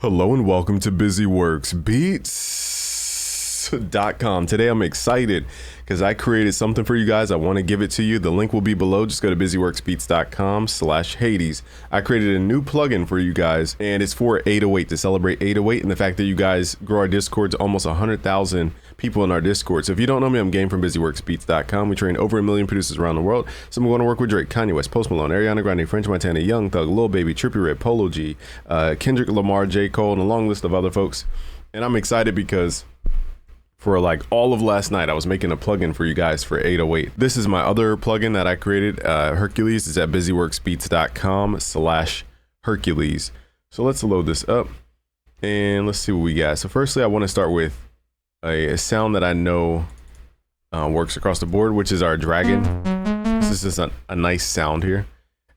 Hello and welcome to BusyWorksBeats.com. Today I'm excited because I created something for you guys. I want to give it to you. The link will be below. Just go to BusyWorksBeats.com/Hades. I created a new plugin for you guys, and it's for 808 to celebrate 808 and the fact that you guys grow our Discord to almost 100,000 people in our Discord. So if you don't know me, I'm Game from BusyWorksBeats.com. We train over 1 million producers around the world. So I'm going to work with Drake, Kanye West, Post Malone, Ariana Grande, French Montana, Young Thug, Lil Baby, Trippie Redd, Polo G, Kendrick Lamar, J. Cole, and a long list of other folks. And I'm excited because for like all of last night, I was making a plugin for you guys for 808. This is my other plugin that I created. Hercules is at BusyWorksBeats.com/Hercules. So let's load this up and let's see what we got. So firstly, I want to start with a sound that I know works across the board, which is our dragon. This is just a nice sound here.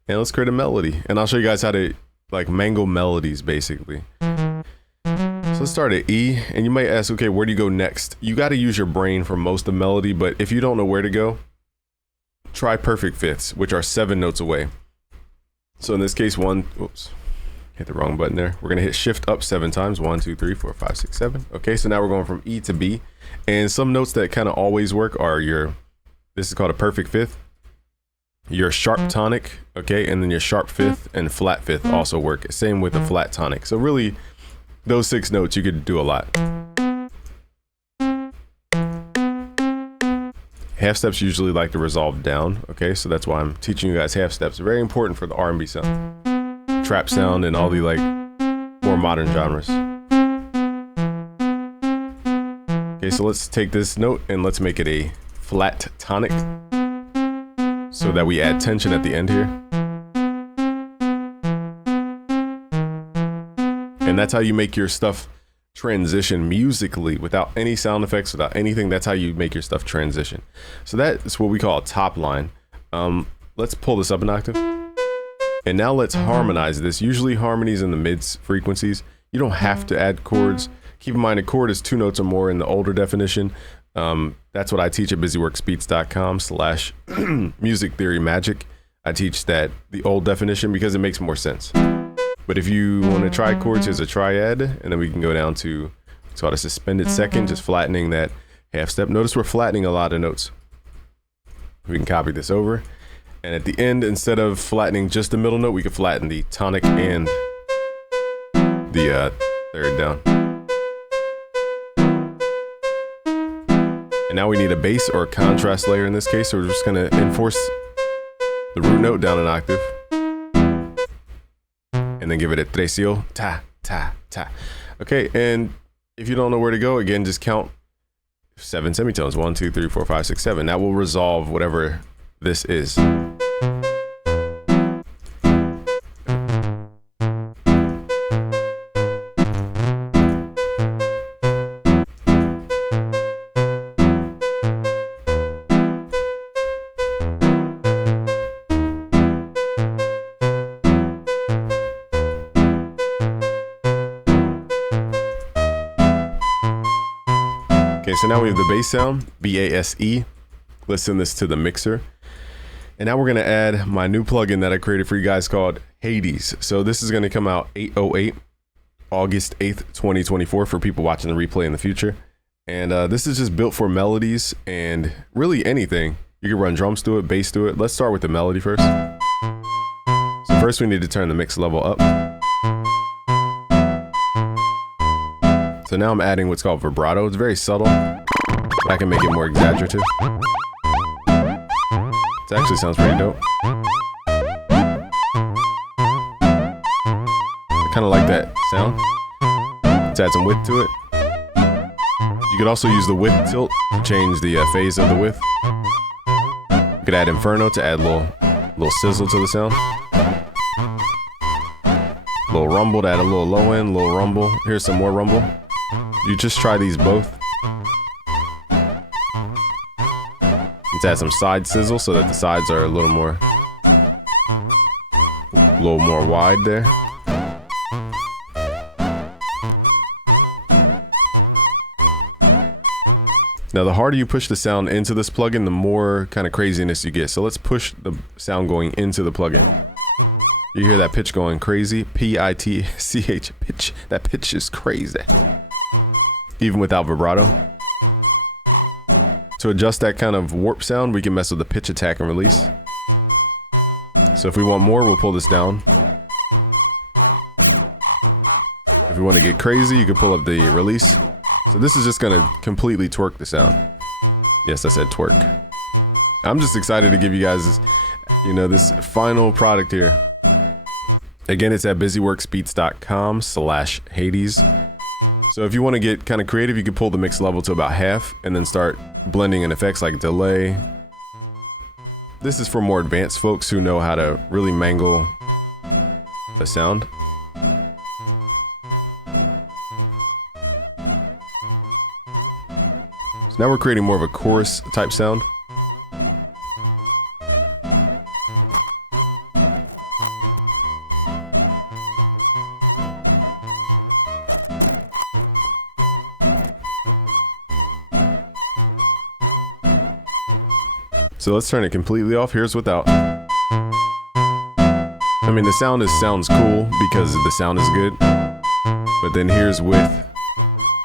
And let's create a melody. And I'll show you guys how to like mangle melodies basically. So let's start at E, and you might ask, okay, where do you go next? You got to use your brain for most of the melody, but if you don't know where to go, try perfect fifths, which are 7 notes away. So in this case, hit the wrong button there. We're gonna hit shift up 7 times. 1, 2, 3, 4, 5, 6, 7. Okay, so now we're going from E to B, and some notes that kind of always work are this is called a perfect fifth, your sharp tonic, okay, and then your sharp fifth and flat fifth also work. Same with the flat tonic. So really, those 6 notes, you could do a lot. Half steps usually like to resolve down, okay? So that's why I'm teaching you guys half steps. Very important for the R&B sound, trap sound, and all the like more modern genres. Okay, so let's take this note and let's make it a flat tonic so that we add tension at the end here. And that's how you make your stuff transition musically without any sound effects, without anything. That's how you make your stuff transition. So that's what we call a top line. Let's pull this up an octave. And now let's harmonize this. Usually harmonies in the mids frequencies. You don't have to add chords. Keep in mind a chord is 2 notes or more in the older definition. That's what I teach at BusyWorksBeats.com/music theory magic. I teach that the old definition because it makes more sense. But if you want to try chords, here's a triad, and then we can go down to, it's called a suspended second, just flattening that half step. Notice we're flattening a lot of notes. We can copy this over. And at the end, instead of flattening just the middle note, we can flatten the tonic and the third down. And now we need a bass or a contrast layer in this case, so we're just going to enforce the root note down an octave. And then give it a trecio, ta, ta, ta. Okay, and if you don't know where to go, again, just count 7 semitones. 1, 2, 3, 4, 5, 6, 7. That will resolve whatever this is. Okay, so now we have the bass sound, B-A-S-E. Let's send this to the mixer. And now we're gonna add my new plugin that I created for you guys called Hades. So this is gonna come out 8/08, August 8th, 2024 for people watching the replay in the future. And this is just built for melodies and really anything. You can run drums to it, bass to it. Let's start with the melody first. So first we need to turn the mix level up. So now I'm adding what's called vibrato. It's very subtle. I can make it more exaggerative. It actually sounds pretty dope. I kind of like that sound. Let's add some width to it. You could also use the width tilt to change the phase of the width. You could add inferno to add a little sizzle to the sound. A little rumble to add a little low end, a little rumble. Here's some more rumble. You just try these both. Let's add some side sizzle so that the sides are a little more wide there. Now, the harder you push the sound into this plugin, the more kind of craziness you get. So let's push the sound going into the plugin. You hear that pitch going crazy. P-I-T-C-H, pitch. That pitch is crazy. Even without vibrato. To adjust that kind of warp sound, we can mess with the pitch, attack, and release. So if we want more, we'll pull this down. If we want to get crazy, you can pull up the release. So this is just going to completely twerk the sound. Yes, I said twerk. I'm just excited to give you guys this, this final product here. Again, it's at busyworksbeats.com/Hades. So if you want to get kind of creative, you can pull the mix level to about half and then start blending in effects like delay. This is for more advanced folks who know how to really mangle the sound. So now we're creating more of a chorus type sound. So let's turn it completely off. Here's without. I mean, the sound sounds cool because the sound is good. But then here's with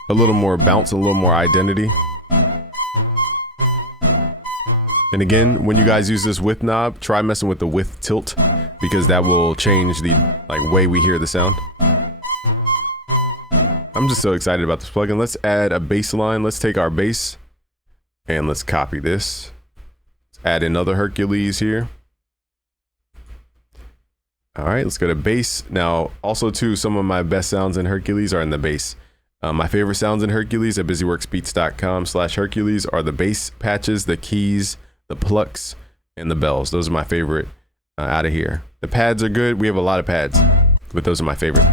a little more bounce, a little more identity. And again, when you guys use this width knob, try messing with the width tilt because that will change the way we hear the sound. I'm just so excited about this plugin. Let's add a bass line. Let's take our bass and let's copy this. Add another Hercules here. All right, let's go to bass. Now, also too, some of my best sounds in Hercules are in the bass. My favorite sounds in Hercules at busyworksbeats.com/Hercules are the bass patches, the keys, the plucks, and the bells. Those are my favorite out of here. The pads are good. We have a lot of pads, but those are my favorite.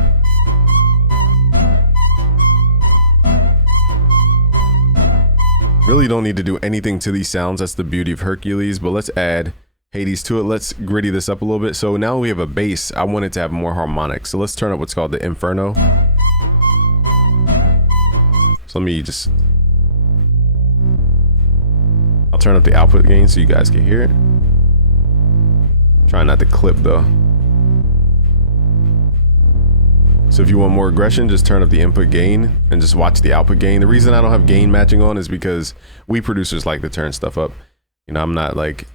Really don't need to do anything to these sounds. That's the beauty of Hercules, but let's add Hades to it. Let's gritty this up a little bit. So now we have a bass. I want it to have more harmonics. So let's turn up what's called the Inferno. So let me I'll turn up the output gain so you guys can hear it. Try not to clip though. So if you want more aggression, just turn up the input gain and just watch the output gain. The reason I don't have gain matching on is because we producers like to turn stuff up. I'm not like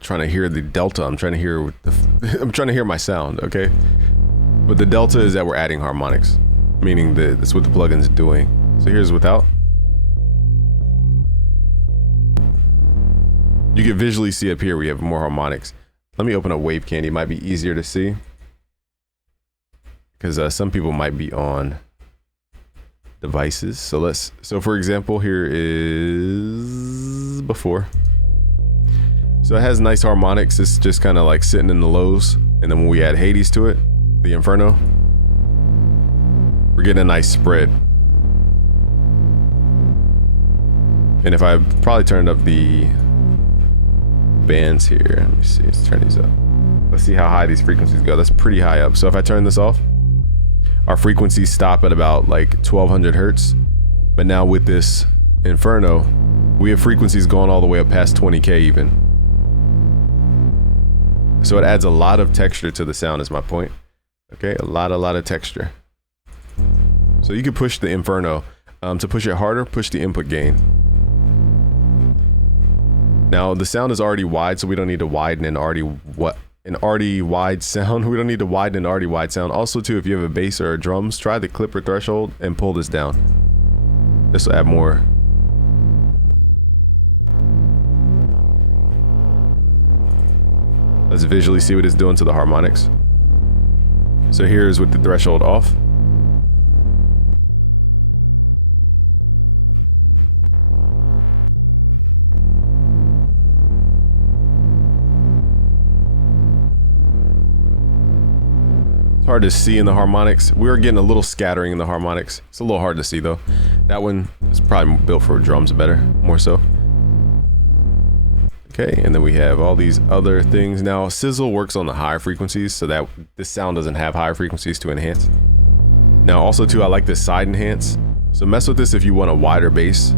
trying to hear the delta. I'm trying to hear I'm trying to hear my sound, okay? But the delta is that we're adding harmonics, meaning that's what the plugin's doing. So here's without. You can visually see up here we have more harmonics. Let me open up Wave Candy. It might be easier to see because some people might be on devices. So for example, here is before. So it has nice harmonics. It's just kind of like sitting in the lows. And then when we add Hades to it, the Inferno, we're getting a nice spread. And if I probably turned up the bands here, let me see, let's turn these up. Let's see how high these frequencies go. That's pretty high up. So if I turn this off, our frequencies stop at about like 1200 hertz. But now with this Inferno, we have frequencies going all the way up past 20K even. So it adds a lot of texture to the sound is my point. Okay, a lot of texture. So you can push the Inferno. To push it harder, push the input gain. Now the sound is already wide, so we don't need to widen an already wide sound. We don't need to widen an already wide sound. Also too, if you have a bass or a drums, try the clipper threshold and pull this down. This will add more. Let's visually see what it's doing to the harmonics. So here's with the threshold off. It's hard to see in the harmonics. We are getting a little scattering in the harmonics. It's a little hard to see though. That one is probably built for drums better, more so. Okay, and then we have all these other things. Now, Sizzle works on the higher frequencies, so that this sound doesn't have higher frequencies to enhance. Now, also too, I like this side enhance. So mess with this if you want a wider bass.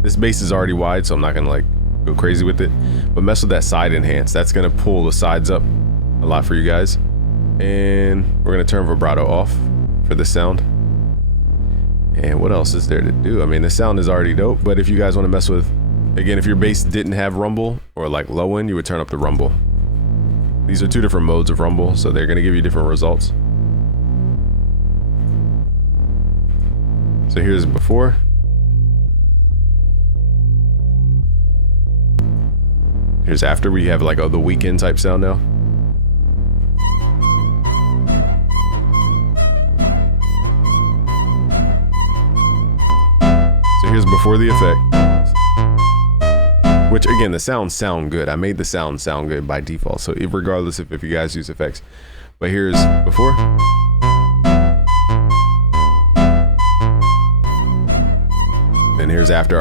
This bass is already wide, so I'm not gonna like go crazy with it. But mess with that side enhance. That's gonna pull the sides up a lot for you guys. And we're gonna turn vibrato off for the sound. And what else is there to do? I mean, the sound is already dope, but if you guys want to mess with, again, if your bass didn't have rumble or like low end, you would turn up the rumble. These are two different modes of rumble, so they're gonna give you different results. So here's before. Here's after. We have like the weekend type sound now. So here's before the effect. Which again, the sounds sound good. I made the sound sound good by default. So regardless if you guys use effects. But here's before. And here's after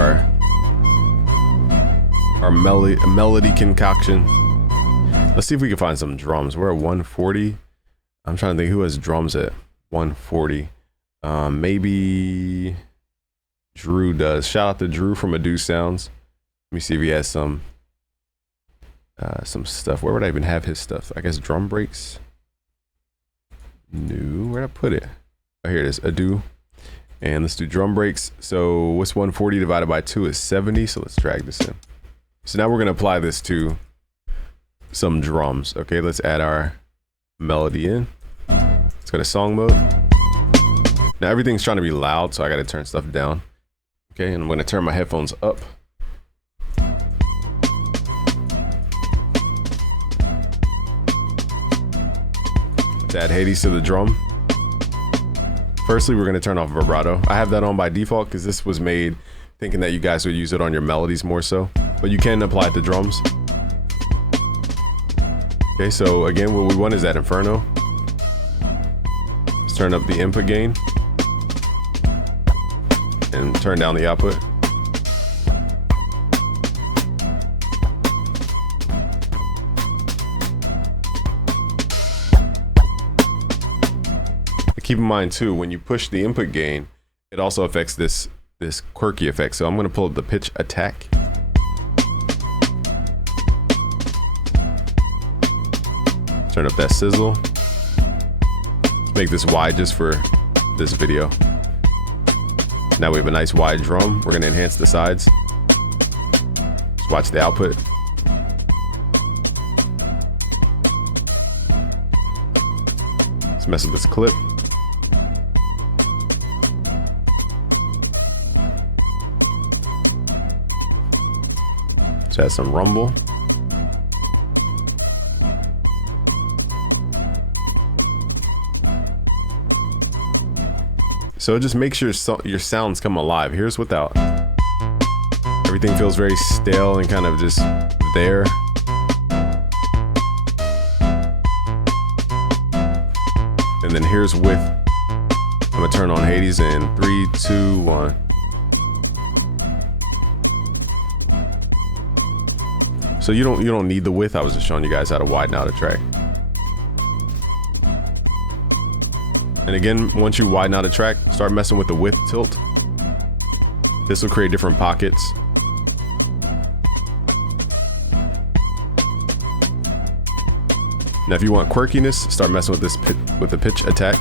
our melody concoction. Let's see if we can find some drums. We're at 140. I'm trying to think who has drums at 140. Maybe Drew does. Shout out to Drew from Adu Sounds. Let me see if he has some stuff. Where would I even have his stuff? I guess drum breaks. No, where'd I put it? Oh, here it is. Adu. And let's do drum breaks. So what's 140 divided by 2 is 70. So let's drag this in. So now we're going to apply this to some drums. Okay, let's add our melody in. Let's go to song mode. Now everything's trying to be loud, so I got to turn stuff down. Okay, and I'm going to turn my headphones up. Let's add Hades to the drum. Firstly, we're going to turn off vibrato. I have that on by default because this was made thinking that you guys would use it on your melodies more so. But you can apply it to drums. Okay, so again, what we want is that Inferno. Let's turn up the input gain. And turn down the output. Keep in mind too, when you push the input gain, it also affects this quirky effect. So I'm going to pull up the pitch attack. Turn up that sizzle. Make this wide just for this video. Now we have a nice wide drum. We're going to enhance the sides. Just watch the output. Let's mess with this clip. Let's add some rumble. So it just makes your sounds come alive. Here's without. Everything feels very stale and kind of just there. And then here's with. I'm gonna turn on Hades in 3, 2, 1. So you don't need the width. I was just showing you guys how to widen out a track. And again, once you widen out a track, start messing with the width tilt. This will create different pockets. Now, if you want quirkiness, start messing with this with the pitch attack.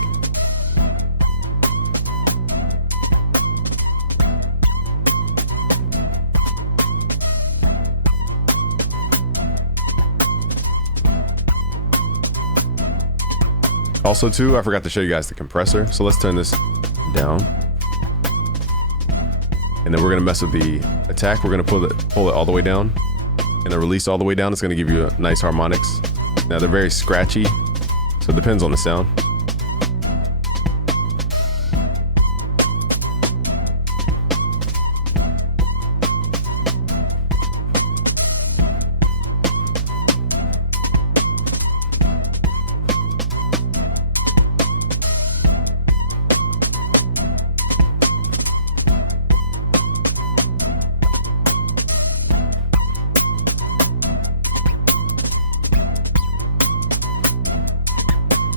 Also too, I forgot to show you guys the compressor. So let's turn this down. And then we're gonna mess with the attack. We're gonna pull it all the way down. And the release all the way down. It's gonna give you a nice harmonics. Now they're very scratchy, so it depends on the sound.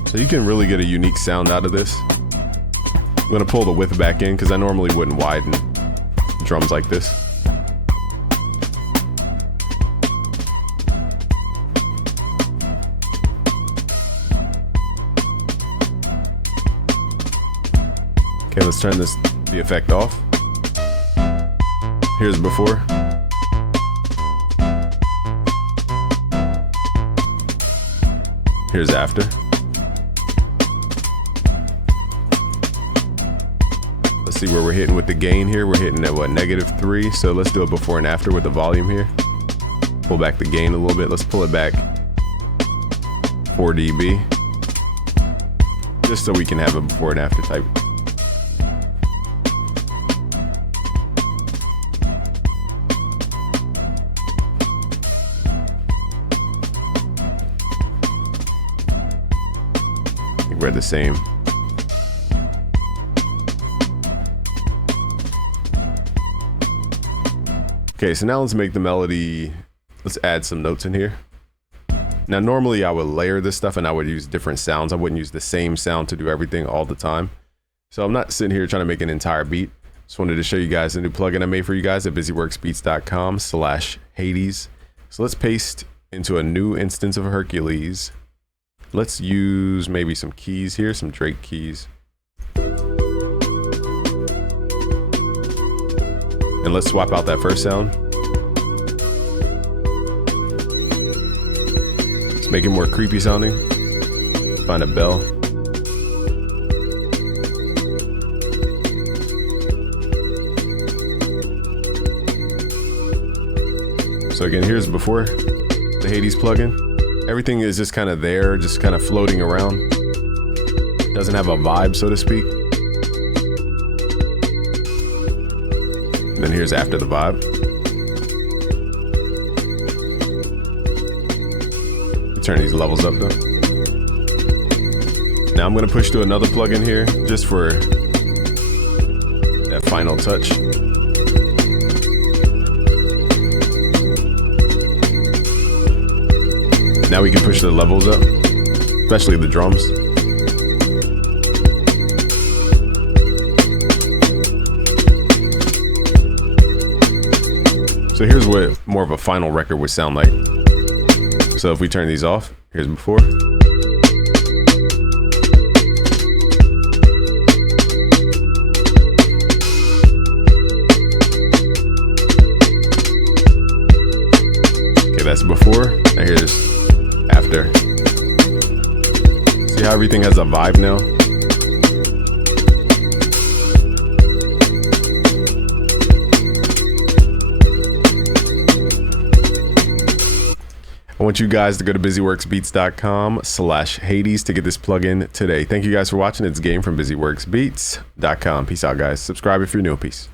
So you can really get a unique sound out of this. I'm gonna pull the width back in because I normally wouldn't widen drums like this. Okay, let's turn the effect off. Here's before. Here's after. Let's see where we're hitting with the gain here. We're hitting at what, -3. So let's do it before and after with the volume here. Pull back the gain a little bit. Let's pull it back 4 dB. Just so we can have a before and after type. I think we're the same. Okay, so now let's make the melody. Let's add some notes in here. Now, normally I would layer this stuff and I would use different sounds. I wouldn't use the same sound to do everything all the time. So I'm not sitting here trying to make an entire beat. Just wanted to show you guys a new plugin I made for you guys at busyworksbeats.com/Hades. So let's paste into a new instance of Hercules. Let's use maybe some keys here, some Drake keys. And let's swap out that first sound. Let's make it more creepy sounding. Find a bell. So again, here's before the Hades plugin. Everything is just kind of there, just kind of floating around. Doesn't have a vibe, so to speak. Then here's after the vibe. Turn these levels up though. Now I'm gonna push to another plugin here just for that final touch. Now we can push the levels up, especially the drums. So here's what more of a final record would sound like. So if we turn these off, here's before. Okay, that's before. Now here's after. See how everything has a vibe now? I want you guys to go to busyworksbeats.com/Hades to get this plugin today. Thank you guys for watching. It's Game from busyworksbeats.com. Peace out, guys. Subscribe if you're new. Peace.